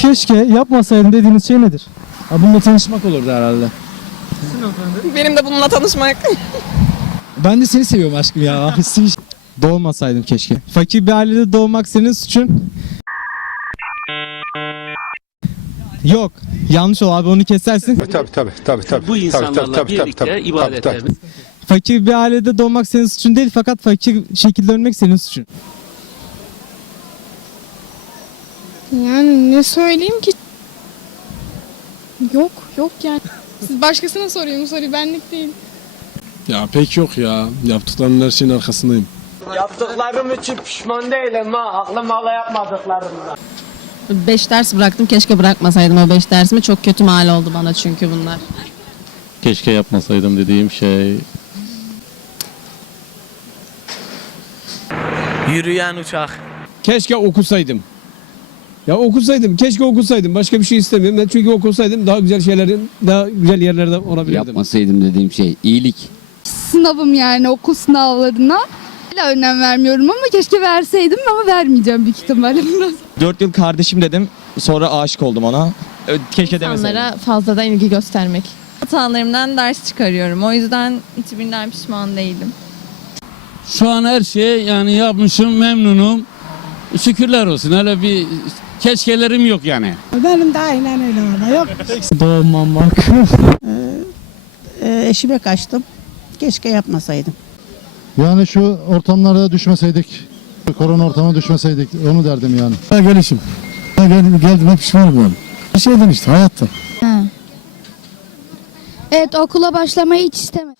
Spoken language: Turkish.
keşke yapmasaydım dediğiniz şey nedir? Ha, bununla tanışmak olurdu herhalde. Benim de bununla tanışmak. Ben de seni seviyorum aşkım ya. Hissin Doğmasaydım keşke. Fakir bir ailede doğmak senin suçun. Yok. Yanlış ol abi onu kesersin. Tabii tabii tabii tabii. Bu Tabii, insanlarla tabii, tabii, birlikte tabii, tabii, ibadetlerimiz tabii. Fakir bir ailede doğmak senin suçun değil fakat fakir şekilde ölmek senin suçun. Yani ne söyleyeyim ki? Yok, yok yani. Siz başkasına sorayım bu soruyu benlik değil. Ya pek yok ya. Yaptıklarımın her şeyin arkasındayım. Yaptıklarım için pişman değilim ha. Aklım hala yapmadıklarımdan. 5 ders bıraktım. Keşke bırakmasaydım o 5 dersimi. Çok kötü mal oldu bana çünkü bunlar. Keşke yapmasaydım dediğim şey Yürüyen uçak. Keşke okusaydım. Ya okusaydım. Keşke okusaydım. Başka bir şey istemiyorum. Ben çünkü okusaydım daha güzel şeylerin, daha güzel yerlerde olabilirdim. Yapmasaydım dediğim şey iyilik. Sınavım yani okul sınavlarına. Hala önem vermiyorum ama keşke verseydim ama vermeyeceğim büyük ihtimalle biraz. 4 yıl kardeşim dedim. Sonra aşık oldum ona. Keşke demeseydim. İnsanlara fazladan ilgi göstermek. Hatalarımdan ders çıkarıyorum. O yüzden hiçbirinden pişman değilim. Şu an her şey yani yapmışım memnunum. Şükürler olsun. Öyle bir keşkelerim yok yani. Benim de aynen öyle valla. Yok. Doğmamak. Ee, eşime kaçtım. Keşke yapmasaydım. Yani şu ortamlara düşmeseydik, korona ortamına düşmeseydik onu derdim yani. Ha, gelişim. Ha, gel, geldiğime pişmanım yani. Bir şeyden işte hayatta. Evet okula başlamayı hiç istemedim.